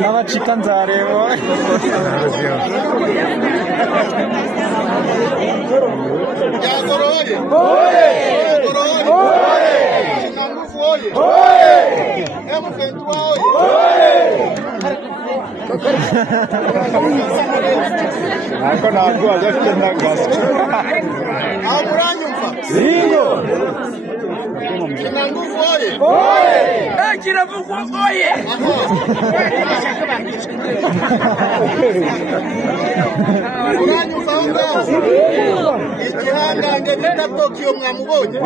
n'abacika nzareba Yagoroye ariko ntabwo adafite n'agaso amuranyumva Zingo kinangufu oye Kiravugo oye amuranyumva ngaho igihangange bita Tokyo mwamubonye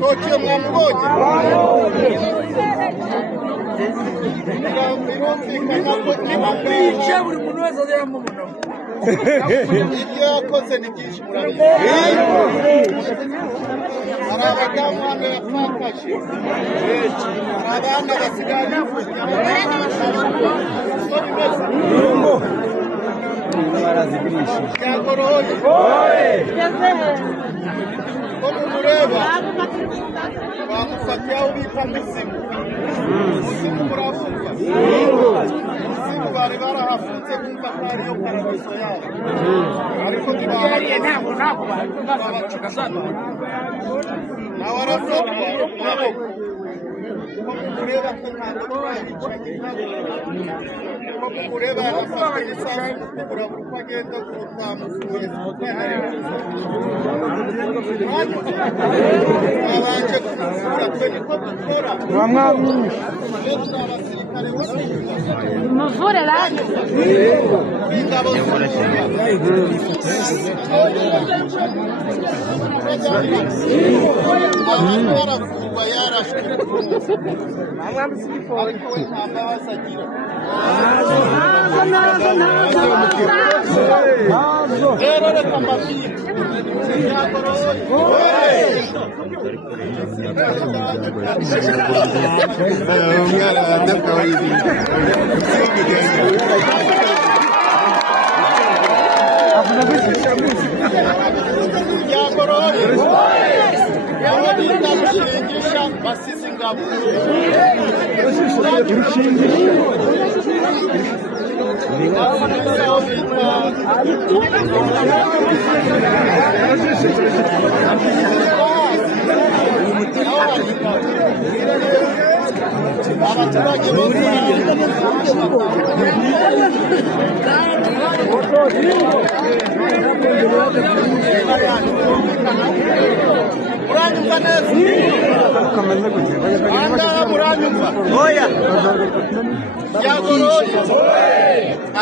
Tokyo mwamubonye birumvikana ko bica buri muntu wese azamubona ibyo yakoze ni byinshi murabizi hari abadamu hano yapfakaje hari abana basigaye byagoroye ko mumureba bamufatiye aho bita muzimu muravuga muzimu bari barahafunze kumva ko ariyo paradiso yabo ariko nawe arafatwa amaboko ko mumureba ko ntabwo twahicanye ko mumureba yarafatwa n'isasu kugura buri uko agenda twamusuye twabanje kumuvura twe niko dukora muvure rani ingabo abantu baravurwa yarashwe ariko we nta mbabazi agira rero reka mbabwire Yagoroye aho bita rushingisha basize ingabo abaturage bose muranyumva neza ahangaha muranyumva oya yagoroye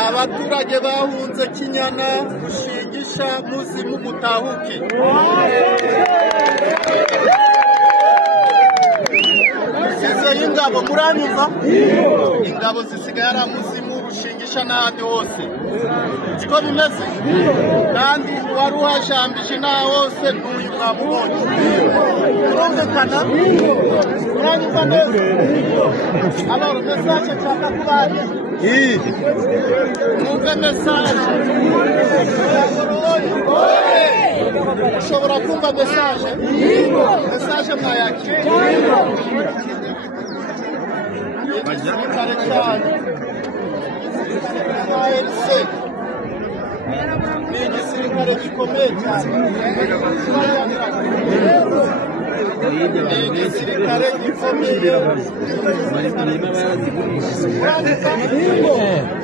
abaturage bahunze Kinyana gushingisha muzimu mutahuke izo y'ingabo muranyumva ingabo zisigaye ari muzimu rushingisha n'ahandi hose siko bimeze kandi wari uhashambije n'aho hose n'uyu mwamubonye birumvikana muranyumva neza alors message nshaka kubaha mwumve message ushobora kumva message mwayakira igisirikare cyane ni igisirikare gikomeye cyane ni igisirikare gikomeye